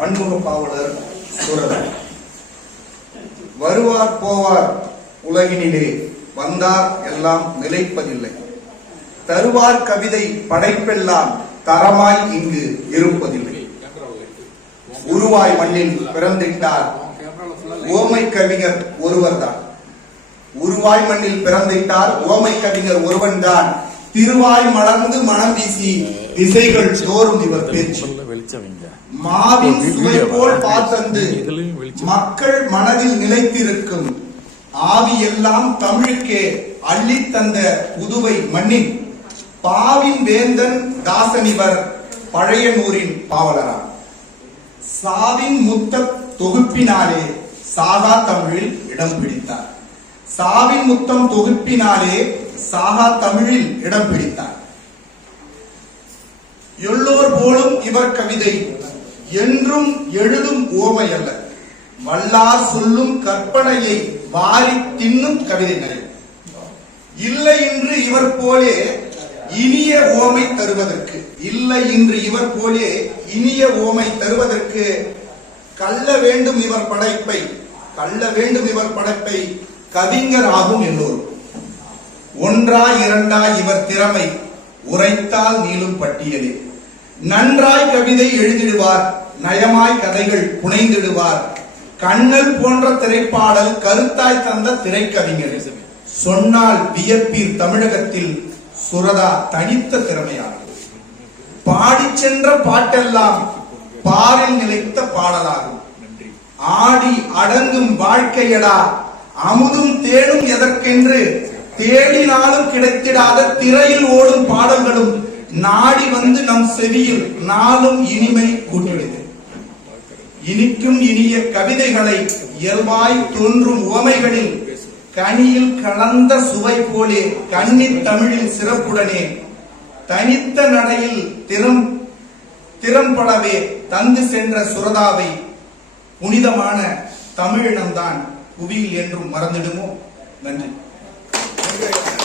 பன்முக பாவலர் சுரதன் வருவார் போவார் உலகினிலே. வந்தார் எல்லாம் நிலைப்பதில்லை. தருவார் கவிதை படைப்பெல்லாம் தரமாய் இங்கு இருப்பதில்லை. உருவாய் மண்ணில் பிறந்திட்டார். ஓமை கவிஞர் ஒருவர்தான். உருவாய் மண்ணில் பிறந்திட்டார். ஓமை கவிஞர் ஒருவன்தான். திருவாய் மலர்ந்து மனம் வீசி திசைகள் தோறும் இவர் பேச்சு. மாவின் சுவை போல் பார்த்தந்து மக்கள் மனதில் நிலைத்திருக்கும் ஆவி எல்லாம் தமிழுக்கே அள்ளித் தந்த புதுவை மண்ணின் பாவின் வேந்தன் தாசனிவர் பழைய நூரின் பாவலராம். சாவின் முத்த தொகுப்பினாலே சாகா தமிழில் இடம் பிடித்தார். சாவின் முத்தம் தொகுப்பினாலே சாகா தமிழில் இடம் பிடித்தார். எல்லோர் போலும் இவர் கவிதை. என்றும் எழுதும் ஓமை அல்ல வல்லார் சொல்லும் கற்பனையை வாரி தின்னும் கவிதை நரை இல்லை என்று இவர் போலே இனிய ஓமை தருவதற்கு. இல்லை என்று இவர் போலே இனிய ஓமை தருவதற்கு. கள்ள வேண்டும் இவர் படைப்பை. கள்ள வேண்டும் இவர் படைப்பை கவிஞர் ஆகும் எல்லோரும். ஒன்றாய் இரண்டாய் இவர் திறமை. உரைத்தால் நீளும் பட்டியலே. நன்றாய் கவிதை எழுதிடுவார் நயமாய் கதைகள் புனைந்திடுவார். கண்ணல் போன்ற திரைப்பாடல் கருத்தாய் தந்த திரைக்கவிஞர். சொன்னால் வியப்பீர் தமிழகத்தில் சுரதா தனித்த திறமையாகும் பாடிச் சென்ற பாட்டெல்லாம் பாரில் நிலைத்த பாடலாகும். ஆடி அடங்கும் வாழ்க்கையடா அமுதும் தேடும் எதற்கென்று தேடினாலும் கிடைத்திடாத திரையில் ஓடும் பாடல்களும் நாடி வந்து நம் செவியில் நாளும் இனிமை கூட்டுகிறது. இனிக்கும் இனிய கவிதைகளை இயல்பாய் தோன்றும் உவமைகளில் கனியில் கலந்த சுவை போலே கன்னித் தமிழில் சிறப்புடனே தனித்த நடையில் திறம் திறம்படவே தந்து சென்ற சுரதாவை புனிதமான தமிழினம்தான் புவியில் என்றும் மறந்திடுமோ? நன்றி. Gracias.